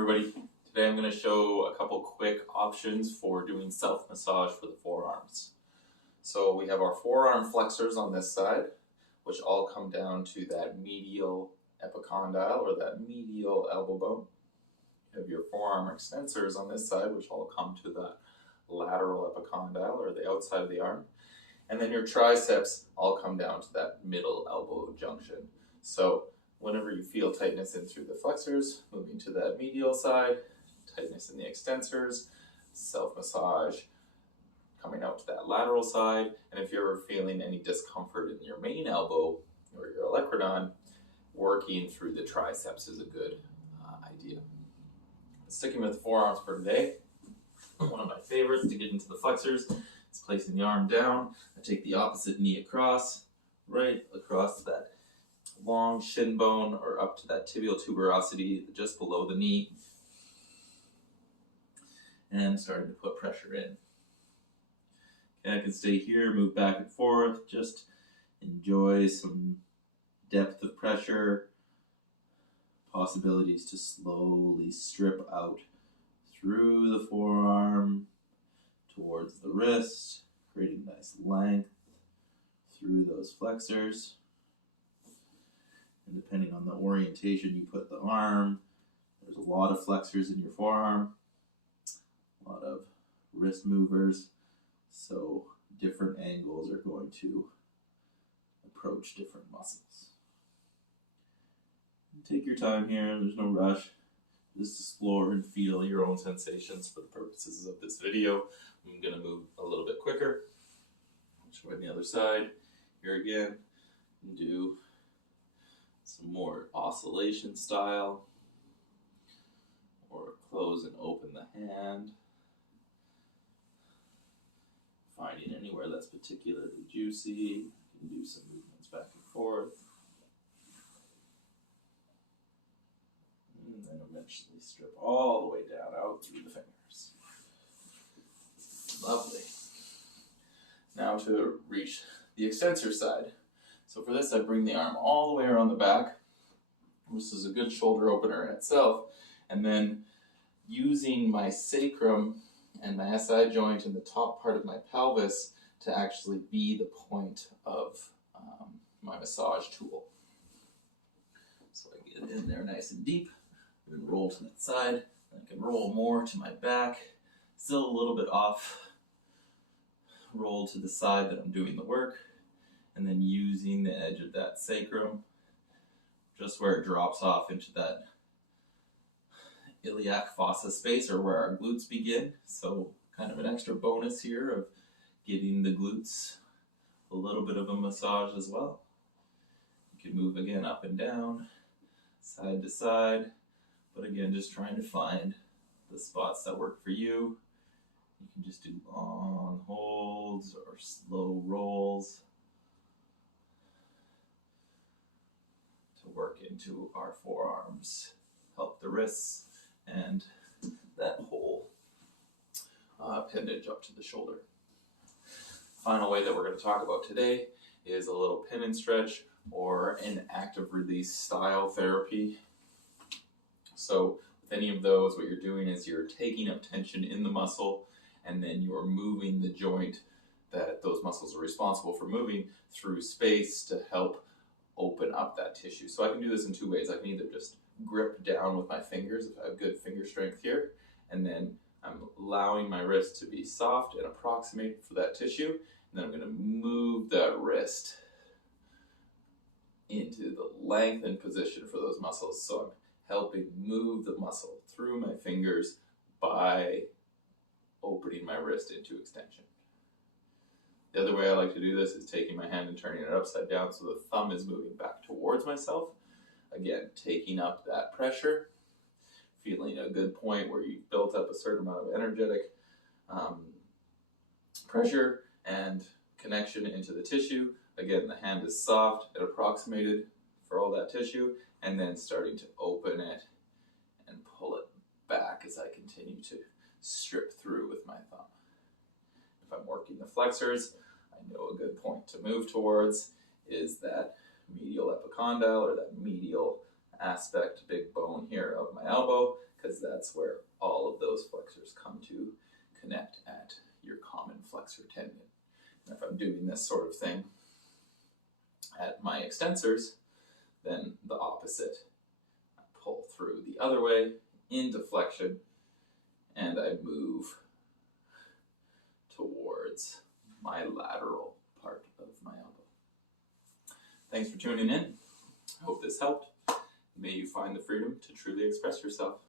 Everybody, today I'm going to show a couple quick options for doing self-massage for the forearms. So we have our forearm flexors on this side, which all come down to that medial epicondyle or that medial elbow bone. You have your forearm extensors on this side, which all come to that lateral epicondyle or the outside of the arm. And then your triceps all come down to that middle elbow junction. So whenever you feel tightness in through the flexors, moving to that medial side, tightness in the extensors, self-massage, coming out to that lateral side. And if you're ever feeling any discomfort in your main elbow or your olecranon, working through the triceps is a good idea. Sticking with forearms for today, one of my favorites to get into the flexors is placing the arm down. I take the opposite knee across, right across that long shin bone or up to that tibial tuberosity just below the knee, and starting to put pressure in. Okay, I can stay here, move back and forth, just enjoy some depth of pressure, possibilities to slowly strip out through the forearm towards the wrist, creating nice length through those flexors. And depending on the orientation you put the arm, there's a lot of flexors in your forearm, a lot of wrist movers, so different angles are going to approach different muscles. Take your time here, there's no rush. Just explore and feel your own sensations for the purposes of this video. I'm going to move a little bit quicker. Show on the other side. Here again, and do some more oscillation style, or close and open the hand, finding anywhere that's particularly juicy. You can do some movements back and forth, and then eventually strip all the way down out through the fingers. Lovely. Now to reach the extensor side. So for this, I bring the arm all the way around the back. This is a good shoulder opener in itself. And then using my sacrum and my SI joint in the top part of my pelvis to actually be the point of my massage tool. So I get in there nice and deep, and roll to that side. I can roll more to my back, still a little bit off. Roll to the side that I'm doing the work. And then using the edge of that sacrum, just where it drops off into that iliac fossa space, or where our glutes begin. So kind of an extra bonus here of giving the glutes a little bit of a massage as well. You can move again up and down, side to side, but again, just trying to find the spots that work for you. You can just do long holds or slow rolls to work into our forearms, help the wrists and that whole appendage up to the shoulder. Final way that we're going to talk about today is a little pin and stretch or an active release style therapy. So with any of those, what you're doing is you're taking up tension in the muscle, and then you're moving the joint that those muscles are responsible for moving through space to help open up that tissue. So I can do this in two ways. I can either just grip down with my fingers if I have good finger strength here, and then I'm allowing my wrist to be soft and approximate for that tissue, and then I'm going to move that wrist into the lengthened position for those muscles. So I'm helping move the muscle through my fingers by opening my wrist into extension. The other way I like to do this is taking my hand and turning it upside down so the thumb is moving back towards myself. Again, taking up that pressure, feeling a good point where you've built up a certain amount of energetic pressure and connection into the tissue. Again, the hand is soft and approximated for all that tissue, and then starting to open it and pull it back as I continue to strip through with my thumb. If I'm working the flexors, I know a good point to move towards is that medial epicondyle or that medial aspect, big bone here of my elbow, because because that's where all of those flexors come to connect at your common flexor tendon. And if I'm doing this sort of thing at my extensors, then the opposite. I pull through the other way into flexion, and I move towards my lateral part of my elbow. Thanks for tuning in. I hope this helped. May you find the freedom to truly express yourself.